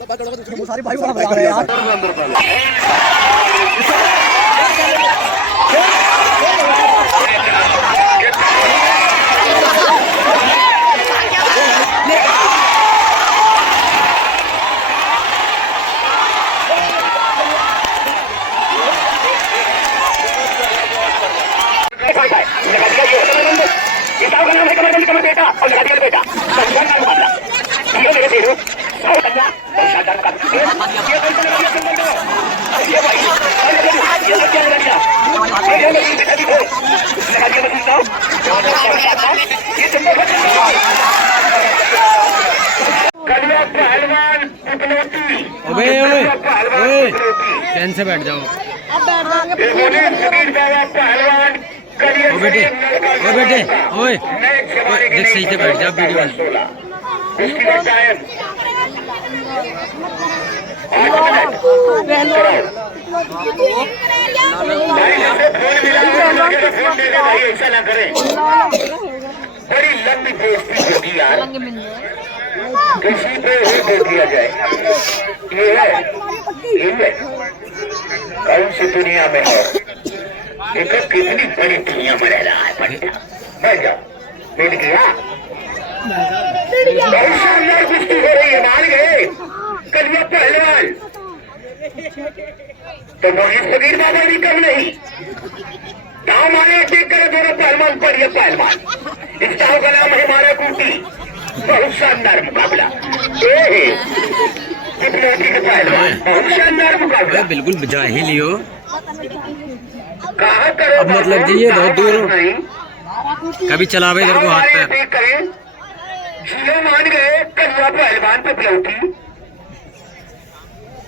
सारे भाई बड़ा बड़ा यार। चैन से बैठ जाओ। ओ बेटे, ओ बेटे, ओए देख सही से बैठ जा वीडियो में। ऐसा ना करें, बड़ी लंबी दोस्ती होगी यार, किसी पे ही दे दिया जाए। ये है कौन सी दुनिया में है, देखो कितनी बड़ी दुनिया में रह रहा है। बैठ जाओ, बैठ गया। बहुत शानदार कुश्ती हो रही है, मान गए कलिया पहलवान, तो मोहित फकीर बाबा भी कम नहीं। गाँव माने देख कर दोनों पहलवान पर ये पहलवान, इस गाँव का नाम है हमारा कुटी। बहुत शानदार मुकाबला, बहुत शानदार मुकाबला, बिल्कुल जा ही लियो। कहाँ करो अब मतलब दिए बहुत दूर हो, कभी चलावे इधर को हाथ पैर। जियो मान गए कलिया पहलवान पे बिलौटी,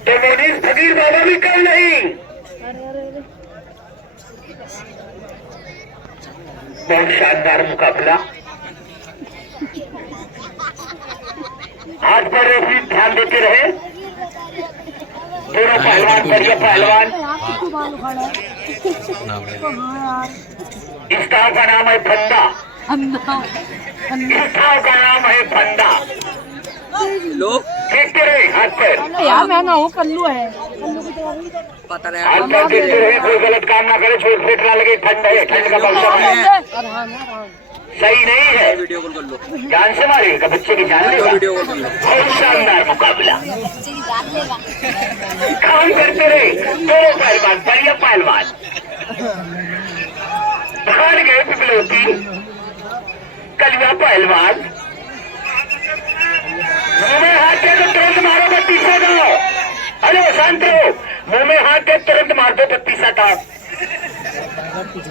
तो मोहित फकीर बाबा भी कम नहीं। बहुत शानदार मुकाबला, हाथ पर रेफरी ध्यान देते रहे। दोनों पहलवान बढ़िया पहलवान। इस गाँव का नाम है फंदा, इस गाँव का नाम है फंदा। लोग देखते रहे हाथ पर, यार मैं ना हूँ कल्लू है। हाथ पर देखते रहे, कोई गलत काम ना करे, चोट फेट ना लगे। ठंड है, ठंड का मौसम है, सही नहीं है। वीडियो कॉल कर लो, जान से मारेगा, बच्चे की जान लेगा। वीडियो कॉल कर लो। बहुत शानदार मुकाबला, काम करते रहे दोनों पहलवान, बढ़िया पहलवान। हार गए पिपलौती कलिया पहलवान। मुंह में हाथ दे तो तुरंत मारो, 32 दाव। अरे शांत रहो, मुंह में हाथ दे तुरंत मार दो, 32 दाव।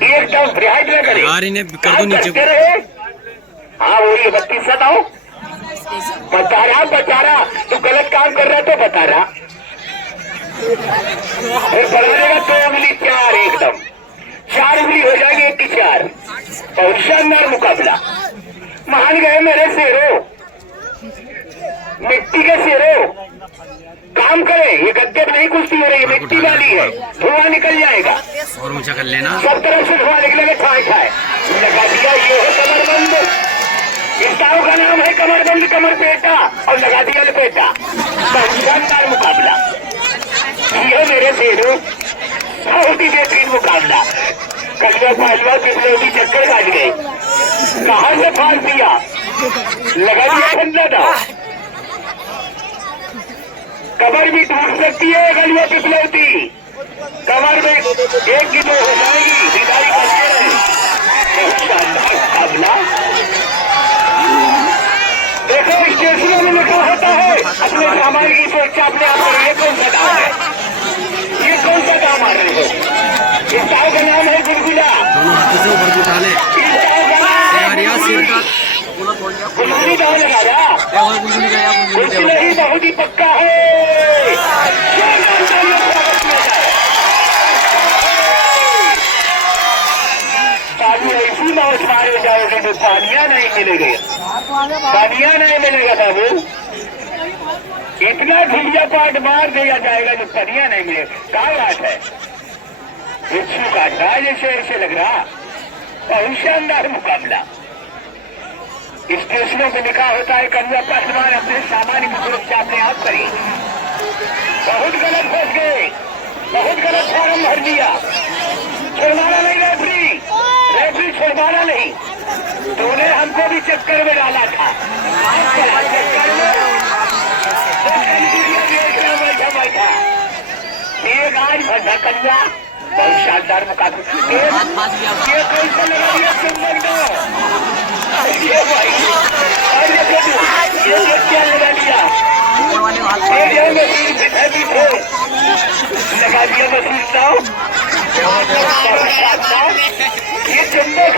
एकदम रिहाई न करे यार, इन्हें कर दो नीचे को। हाँ वही 32 दाव। बता रहा तू गलत काम कर रहा तो बता रहा। फिर बढ़ाएगा 2 उंगली 4, एकदम 4 उंगली हो जाएगी, 1 की 4। बहुत शानदार मुकाबला, मान गए मेरे शेरों, मिट्टी के शेरों। काम करें, ये गद्दे में नहीं कुश्ती हो रही है, मिट्टी वाली है, धुआं निकल जाएगा। और ऊंचा कर लेना, सब तरफ से धुआं निकलेगा, ठाए ठाए लगा दिया। ये है कमरबंद, इस गाँव का नाम है कमरबंद, कमर पेटा, और लगा दिया लपेटा। बहुत शानदार मुकाबला, ये मेरे शेरों बहुत ही बेहतरीन मुकाबला। कलिया पहलवान पिपलौती चक्कर काट गए, कहां से फाड़ दिया, लगा दिया ठंडा था। कमर भी टूट सकती है कलिया पिपलौती, कमर में 1 की 2 हो जाएगी, बिगाड़ी करते रहे। बहुत शानदार मुकाबला। देखो स्टेशनों में लिखा होता है अपने सामान की सुरक्षा अपने आप करो। ये कौन सा काम है, ये कौन सा काम आ रहे हो? इस गाँव का नाम है गुलगुला, दोनों हाथों से ऊपर उठा ले। इस गाँव का नाम है सिर का गुलगुली गाँव लगा रहा, गुलगुली बहुत ही पक्का है। बाबू ऐसी मौत मारे जाओगे तो पानिया नहीं मिलेगी, पानिया नहीं मिलेगा बाबू। इतना ढीलिया पाट मार दिया जाएगा जो पानिया नहीं मिलेगा। क्या बात है, बिच्छू काट रहा है जैसे ऐसे लग रहा। बहुत शानदार मुकाबला, स्टेशनों पे लिखा होता है कन्या पहलवान अपने सामान्य की सुरक्षा अपने आप करें। बहुत गलत फंस गए, बहुत गलत फॉर्म भर दिया। छुड़वाना नहीं रेफरी, रेफरी छुड़वाना नहीं। तूने हमको भी चक्कर में डाला था, चक्कर में बैठा बैठा एक आज भरना कन्या। बहुत शानदार मुकाबला। ये कैसे लगा दिया चुंबक दो, ये भाई ये क्या लगा दिया, मशीन भी थे लगा दिया मशीन दाव। ये चुंबक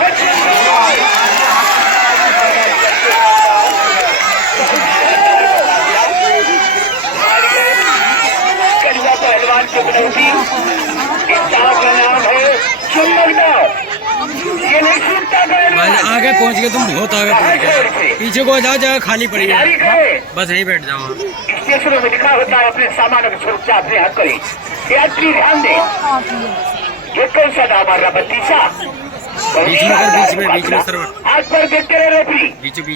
कन्या पहलवान चुकनौती, इस दाव का नाम है चुंबक दाव। ये नहीं छूटता भाई आगे पहुंच गए तुम, बहुत आगे पहुंच गए। पीछे को जाओ, जगह खाली पड़ी है, बस यहीं बैठ जाओ। स्टेशनों में लिखा होता है अपने सामान की सुरक्षा अपने हाथ करें। यात्री ध्यान दे, ये कौन सा दाव मार रहा बत्तीसा? बीच में सर्वर हाथ पर देखते रहे रेफरी, बीच में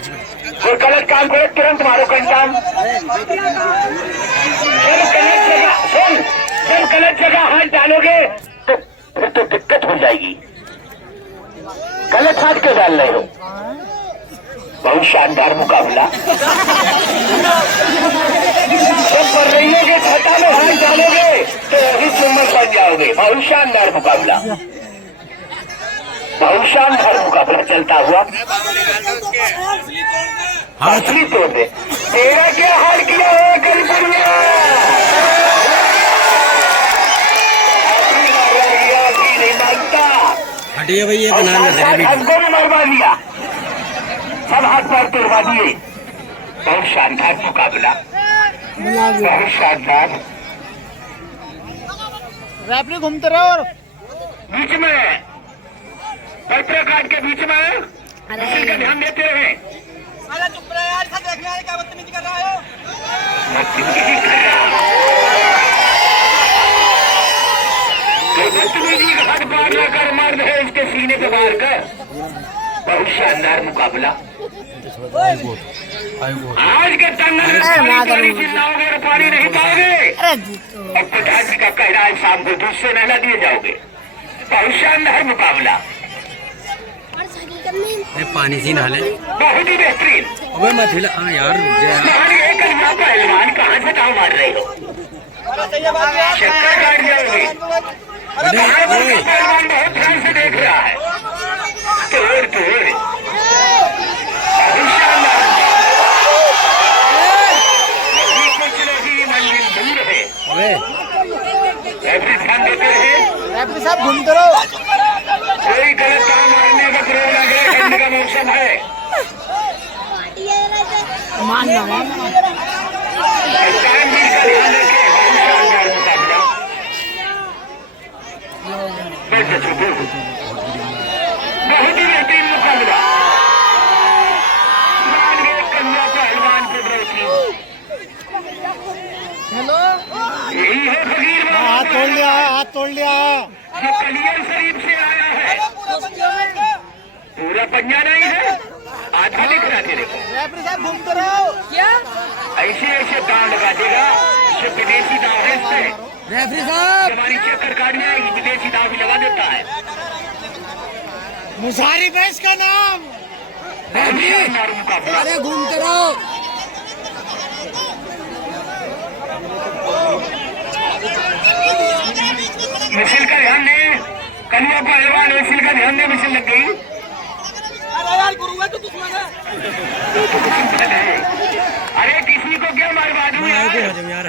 कोई गलत काम करे तुरंत मारो कंटाम। जब गलत जगह हाथ डालोगे तो फिर तो दिक्कत हो जाएगी। गलत हाथ क्यों डाल रहे हो? बहुत शानदार मुकाबला। जब कर रही हो कि छठा में हाथ डालोगे तो अभी चुम्बक बन जाओगे। बहुत शानदार मुकाबला, बहुत शानदार मुकाबला चलता हुआ। असली तोड़ दे, तेरा क्या हाल किया है कलपुरिया? नहीं मानता, हटिए भाई, ये बना हमको भी मरवा दिया, सब हाथ पैर तोड़वा दिए। बहुत शानदार मुकाबला, बहुत शानदार। रेफरी घूमते रहो और बीच में पत्रकार के बीच में इसी का ध्यान देते रहे। चुप रहे यार, सब देखने वाले क्या बदतमीजी कर रहा है? बदतमीजी का हाथ बार ना कर, मर्द है इसके सीने पे मार कर। बहुत शानदार मुकाबला। आज के टंगन में पानी चिल्लाओगे और पानी नहीं पाओगे। और प्रधान जी का कहना है शाम को दूध से नहला दिए जाओगे। बहुत शानदार मुकाबला, पानी से नहाले, बहुत ही बेहतरीन। अबे मत हिला यार, पहलवान कहाँ से दाव मार रहे हो? चक्कर काट जाओगे। पहलवान बहुत ध्यान से देख रहा है। तोड़ तोड़, कुछ नहीं, मंजिल दूर है। ध्यान देते रहे, रेफरी साहब घूमते रहो। कोई गलत काम मारने का प्रयोग न करे, ठंड का मौसम है। टाइम भी का ध्यान रखें। शानदार मुकाबला, बहुत ही बेहतरीन मुकाबला। कन्या पहलवान को हेलो, यही है फकीर बाबा, हाथ तोड़ लिया, हाथ तोड़ लिया। जो कलियर शरीफ से आया है। पूरा पंजा नहीं है, आधा दिख रहा तेरे को। रेफरी साहब घूमते रहो। क्या ऐसे ऐसे दाव लगा देगा, जो विदेशी दाव है इससे। रेफरी साहब हमारी चक्कर काट जाएगी, विदेशी दाव भी लगा देता है। मुसारी बेस का नाम। शानदार मुकाबला, अरे घूमते रहो। मिसिल का ध्यान दे, कन्या पहलवान मिसिल का ध्यान दे, मिसिल लग गई। अरे किसी को क्या मारवा दूं यार,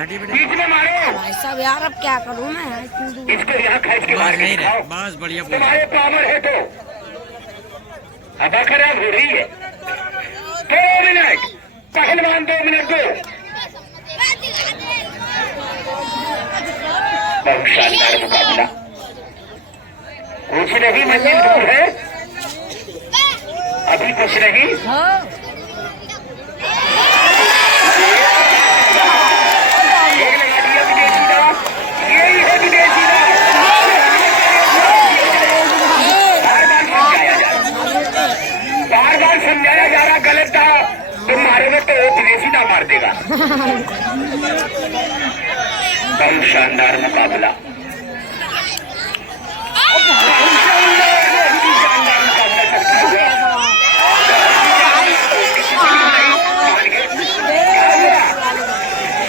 बीच में मारो। भाई साहब यार अब क्या करूं मैं? इसको यहाँ खींच के मार के दिखाओ। बस बढ़िया, तुम्हारे पावर है तो हवा खराब हो रही है। 2 मिनट पहलवान, 2 मिनट दो। बहुत शानदार मुकाबला, कुछ नहीं, मंजिल दूर है, अभी कुछ नहीं। एक लगा दिया विदेशी दाव, यही है विदेशी दाव। बार बार समझाया जा रहा, गलत दाव तुम मारोगे तो वो विदेशी दाव मार देगा। बहुत शानदार मुकाबला,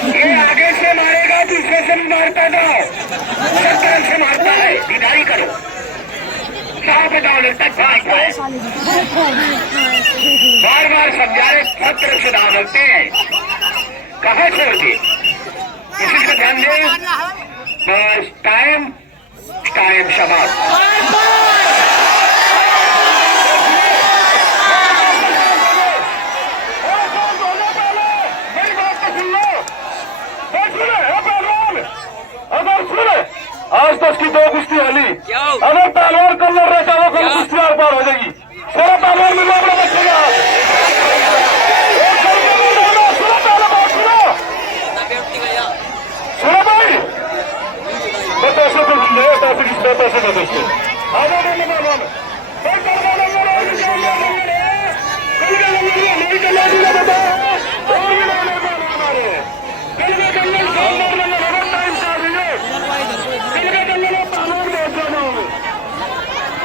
ये आगे से मारेगा, दूसरे से भी मारता था, सब तरफ से मारता है। दीदारी करो, 100 दाव तक भागता है, बार बार समझा रहे, सब तरफ से दाव लगते हैं, कहाँ छोड़ के इसी को ध्यान दें। बस टाइम समाप्त। आज 10 की 2 कुश्ती वाली, अगर पहलवान कलर रहता वो कल कुश्ती आर पार हो जाएगी। सारा पहलवान में लोग बचेगा, सुनो भाई, पैसे तो पैसे पैसे पैसे